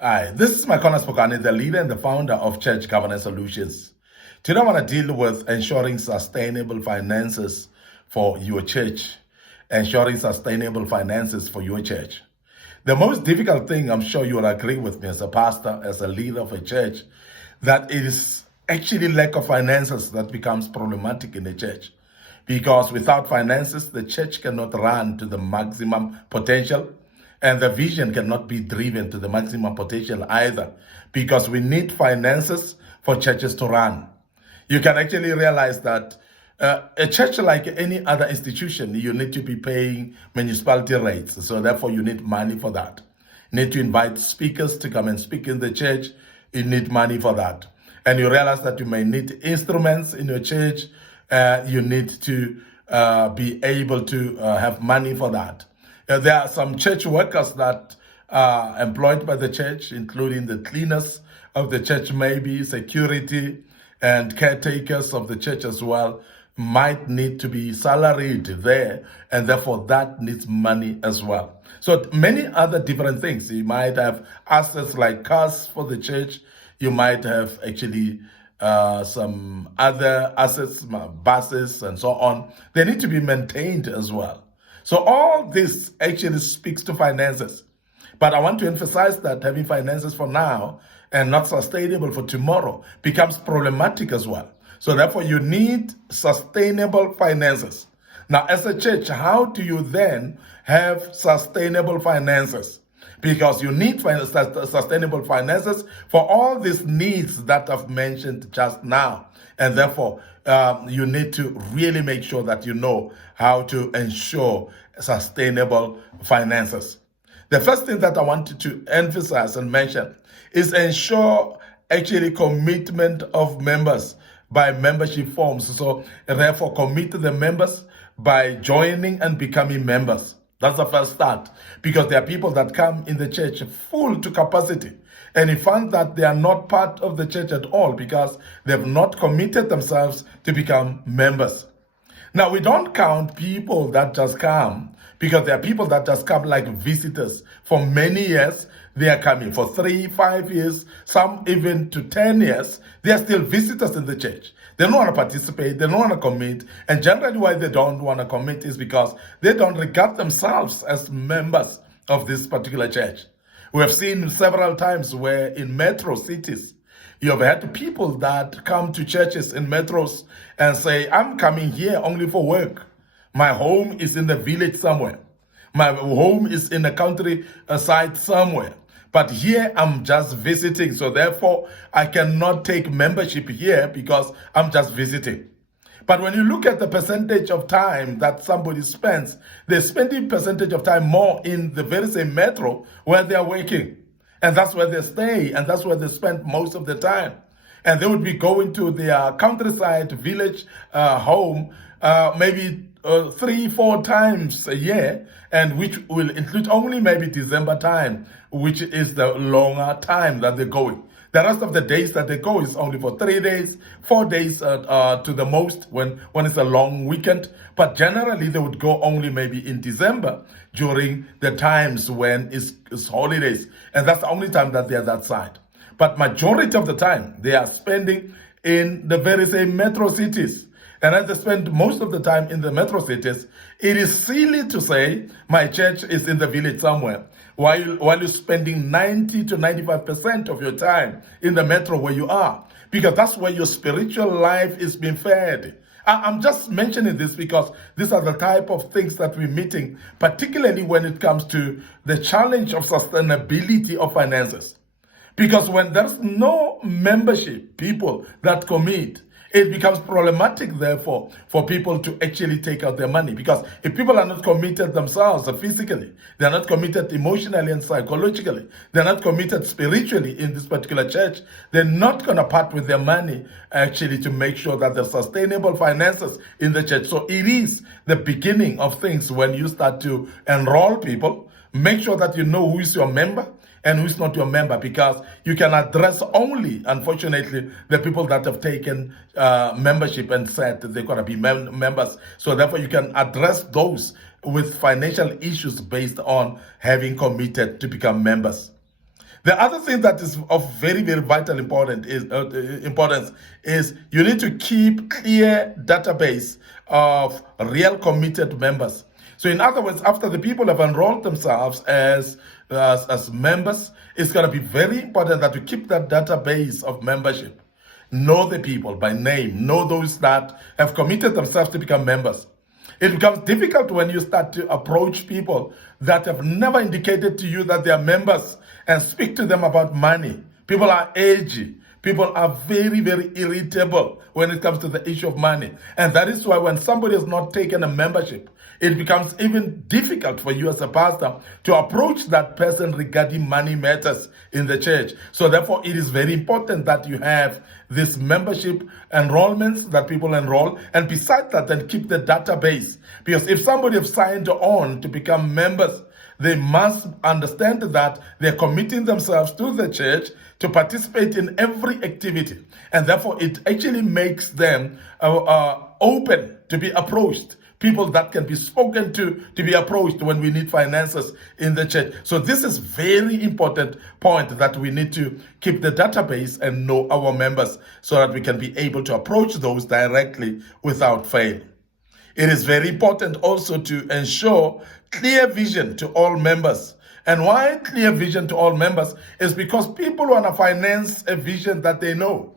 Hi, this is Makona Spokane, the leader and the founder of Church Governance Solutions. Today I want to deal with ensuring sustainable finances for your church. Ensuring sustainable finances for your church. The most difficult thing, I'm sure you will agree with me as a pastor, as a leader of a church, that it is actually lack of finances that becomes problematic in the church. Because without finances, the church cannot run to the maximum potential, and the vision cannot be driven to the maximum potential either, because we need finances for churches to run. You can actually realize that a church, like any other institution, you need to be paying municipality rates. So therefore, you need money for that. You need to invite speakers to come and speak in the church. You need money for that. And you realize that you may need instruments in your church. You need to be able to have money for that. There are some church workers that are employed by the church, including the cleaners of the church, maybe security and caretakers of the church as well, might need to be salaried there, and therefore that needs money as well. So many other different things. You might have assets like cars for the church. You might have actually some other assets, buses and so on. They need to be maintained as well. So all this actually speaks to finances. But I want to emphasize that having finances for now and not sustainable for tomorrow becomes problematic as well. So therefore, you need sustainable finances. Now, as a church, how do you then have sustainable finances? Because you need sustainable finances for all these needs that I've mentioned just now. And therefore, you need to really make sure that you know how to ensure sustainable finances. The first thing that I wanted to emphasize and mention is ensure actually commitment of members by membership forms. So therefore, commit the members by joining and becoming members. That's the first start, because there are people that come in the church full to capacity, and you find that they are not part of the church at all because they've not committed themselves to become members. Now, we don't count people that just come, because there are people that just come like visitors. For many years, they are coming for 3, 5 years, some even to 10 years. They are still visitors in the church. They don't want to participate, they don't want to commit. And generally why they don't want to commit is because they don't regard themselves as members of this particular church. We have seen several times where in metro cities, you have had people that come to churches in metros and say, I'm coming here only for work. My home is in the village somewhere. My home is in the countryside somewhere. But here I'm just visiting. So therefore, I cannot take membership here because I'm just visiting. But when you look at the percentage of time that somebody spends, they're spending percentage of time more in the very same metro where they're working. And that's where they stay, and that's where they spend most of the time. And they would be going to their countryside village home maybe 3, 4 times a year, and which will include only maybe December time, which is the longer time that they're going. The rest of the days that they go is only for 3 days, 4 days to the most when it's a long weekend. But generally, they would go only maybe in December during the times when it's holidays. And that's the only time that they're that side. But majority of the time, they are spending in the very same metro cities. And as they spend most of the time in the metro cities, it is silly to say my church is in the village somewhere, while you're spending 90 to 95% of your time in the metro where you are, because that's where your spiritual life is being fed. I'm just mentioning this because these are the type of things that we're meeting, particularly when it comes to the challenge of sustainability of finances. Because when there's no membership, people that commit, it becomes problematic, therefore, for people to actually take out their money. Because if people are not committed themselves physically, they're not committed emotionally and psychologically, they're not committed spiritually in this particular church, they're not going to part with their money actually to make sure that there's sustainable finances in the church. So it is the beginning of things when you start to enroll people. Make sure that you know who is your member and who's not your member, because you can address only, unfortunately, the people that have taken membership and said that they're going to be members. So therefore, you can address those with financial issues based on having committed to become members. The other thing that is of very, very vital importance is you need to keep clear database of real committed members. So in other words, after the people have enrolled themselves as members, it's going to be very important that you keep that database of membership. Know the people by name, know those that have committed themselves to become members. It becomes difficult when you start to approach people that have never indicated to you that they are members and speak to them about money. People are edgy. People are very, very irritable when it comes to the issue of money. And that is why when somebody has not taken a membership, it becomes even difficult for you as a pastor to approach that person regarding money matters in the church. So therefore, it is very important that you have this membership enrollments that people enroll, and besides that, then keep the database. Because if somebody has signed on to become members, they must understand that they're committing themselves to the church to participate in every activity. And therefore, it actually makes them open to be approached. People that can be spoken to be approached when we need finances in the church. So this is very important point that we need to keep the database and know our members so that we can be able to approach those directly without fail. It is very important also to ensure clear vision to all members. And why clear vision to all members is because people want to finance a vision that they know.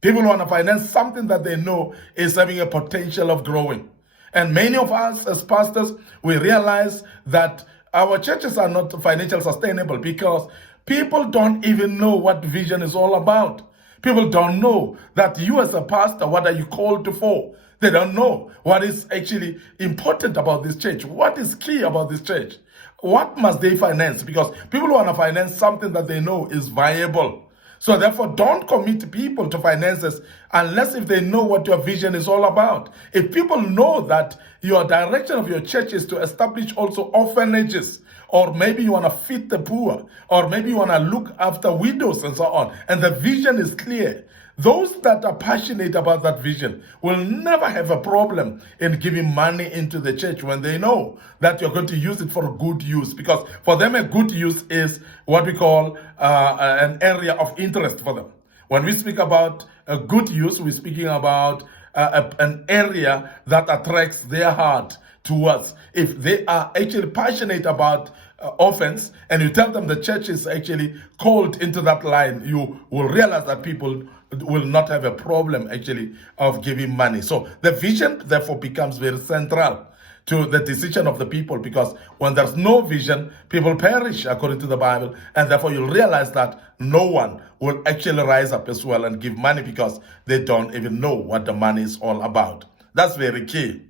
People want to finance something that they know is having a potential of growing. And many of us as pastors, we realize that our churches are not financially sustainable because people don't even know what vision is all about. People don't know that you as a pastor, what are you called to for? They don't know what is actually important about this church. What is key about this church? What must they finance? Because people want to finance something that they know is viable. So therefore, don't commit people to finances unless if they know what your vision is all about. If people know that your direction of your church is to establish also orphanages, or maybe you want to feed the poor, or maybe you want to look after widows and so on, and the vision is clear, those that are passionate about that vision will never have a problem in giving money into the church when they know that you're going to use it for a good use. Because for them, a good use is what we call an area of interest for them. When we speak about a good use, we're speaking about an area that attracts their heart towards. If they are actually passionate about orphans and you tell them the church is actually called into that line, you will realize that people will not have a problem actually of giving money. So the vision therefore becomes very central to the decision of the people, because when there's no vision, people perish according to the Bible, and therefore you'll realize that no one will actually rise up as well and give money because they don't even know what the money is all about. That's very key.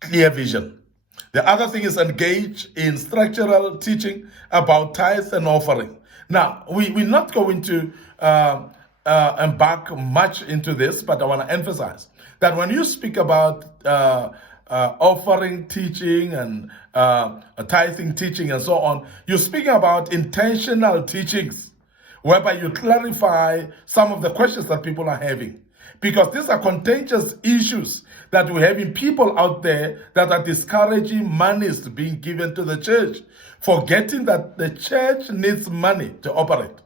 Clear vision. The other thing is engage in structural teaching about tithe and offering. Now, we're not going to embark much into this, but I want to emphasize that when you speak about offering teaching and tithing teaching and so on, you're speaking about intentional teachings whereby you clarify some of the questions that people are having. Because these are contentious issues that we have in people out there that are discouraging monies being given to the church, forgetting that the church needs money to operate.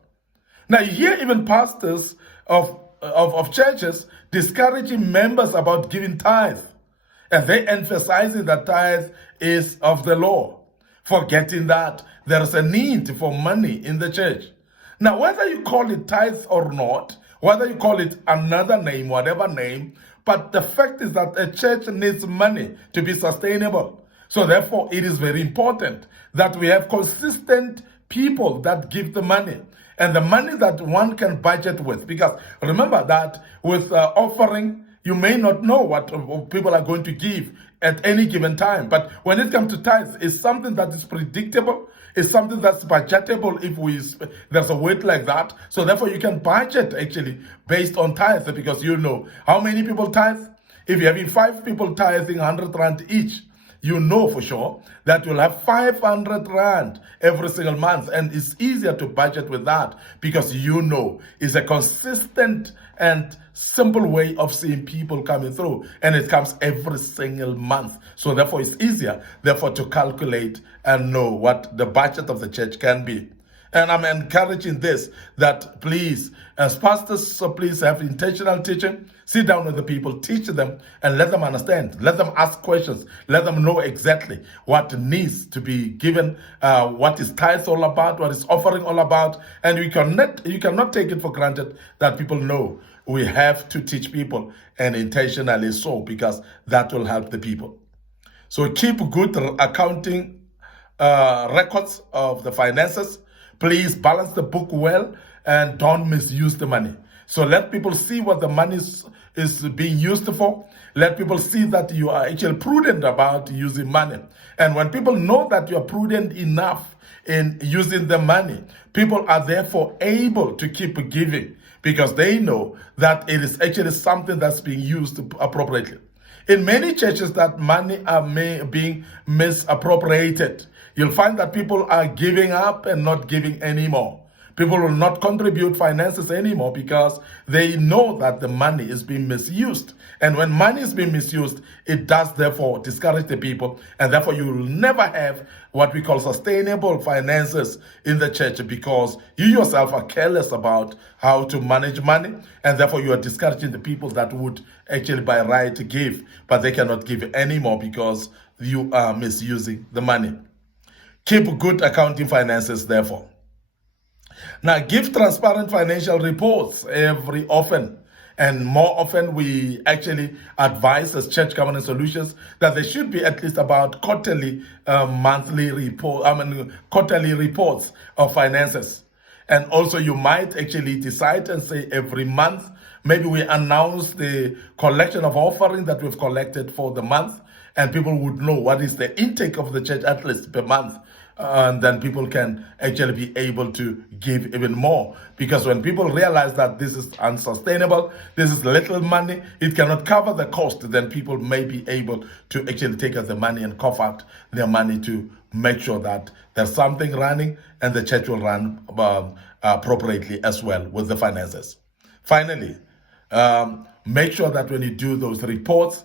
Now, you hear even pastors of churches discouraging members about giving tithe, and they emphasizing that tithe is of the law, forgetting that there is a need for money in the church. Now, whether you call it tithe or not, whether you call it another name, whatever name, but the fact is that a church needs money to be sustainable. So therefore, it is very important that we have consistent people that give the money, and the money that one can budget with. Because remember that with offering, you may not know what people are going to give at any given time. But when it comes to tithes, it's something that is predictable. It's something that's budgetable if there's a word like that. So therefore, you can budget actually based on tithe, because you know how many people tithe. If you're having 5 people tithing 100 rand each, you know for sure that you'll have 500 rand every single month. And it's easier to budget with that because you know it's a consistent and simple way of seeing people coming through. And it comes every single month. So therefore, it's easier, therefore, to calculate and know what the budget of the church can be. And I'm encouraging this, that please, as pastors, so please have intentional teaching. Sit down with the people, teach them, and let them understand. Let them ask questions. Let them know exactly what needs to be given, what is tithes all about, what is offering all about. And you cannot take it for granted that people know. We have to teach people, and intentionally so, because that will help the people. So keep good accounting records of the finances. Please balance the book well and don't misuse the money. So let people see what the money is being used for. Let people see that you are actually prudent about using money. And when people know that you are prudent enough in using the money, people are therefore able to keep giving, because they know that it is actually something that's being used appropriately. In many churches that money are being misappropriated, you'll find that people are giving up and not giving anymore. People will not contribute finances anymore because they know that the money is being misused. And when money is being misused, it does therefore discourage the people. And therefore you will never have what we call sustainable finances in the church, because you yourself are careless about how to manage money. And therefore you are discouraging the people that would actually by right give, but they cannot give anymore because you are misusing the money. Keep good accounting finances, therefore. Now, give transparent financial reports every often. And more often, we actually advise as Church Governance Solutions that there should be at least about quarterly reports of finances. And also, you might actually decide and say every month, maybe we announce the collection of offering that we've collected for the month, and people would know what is the intake of the church at least per month. And then people can actually be able to give even more. Because when people realize that this is unsustainable, this is little money, it cannot cover the cost, then people may be able to actually take out the money and cough out their money to make sure that there's something running and the church will run appropriately as well with the finances. Finally, make sure that when you do those reports,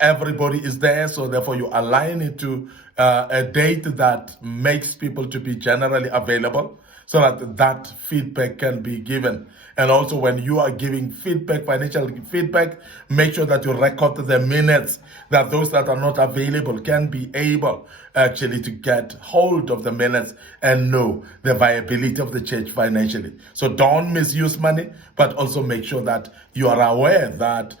everybody is there, so therefore you align it to a date that makes people to be generally available, so that that feedback can be given. And also when you are giving feedback, financial feedback, make sure that you record the minutes, that those that are not available can be able actually to get hold of the minutes and know the viability of the church financially. So don't misuse money, but also make sure that you are aware that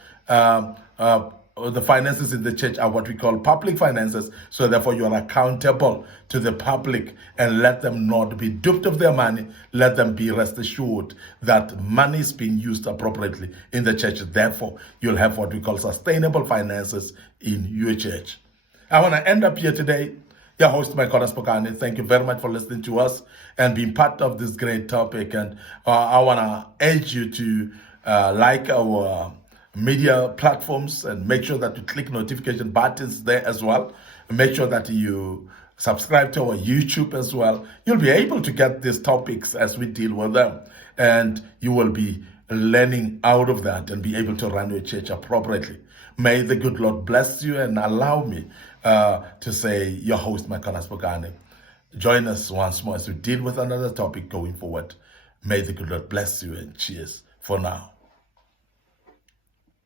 the finances in the church are what we call public finances, so therefore you are accountable to the public, and let them not be duped of their money. Let them be rest assured that money is being used appropriately in the church. Therefore, you'll have what we call sustainable finances in your church. I want to end up here today. Your host, Mike Spokane. Thank you very much for listening to us and being part of this great topic. And I want to urge you to like our media platforms and make sure that you click notification buttons there as well. And make sure that you subscribe to our YouTube as well. You'll be able to get these topics as we deal with them, and you will be learning out of that and be able to run your church appropriately. May the good Lord bless you, and allow me to say your host, Mike Spokane. Join us once more as we deal with another topic going forward. May the good Lord bless you, and cheers for now.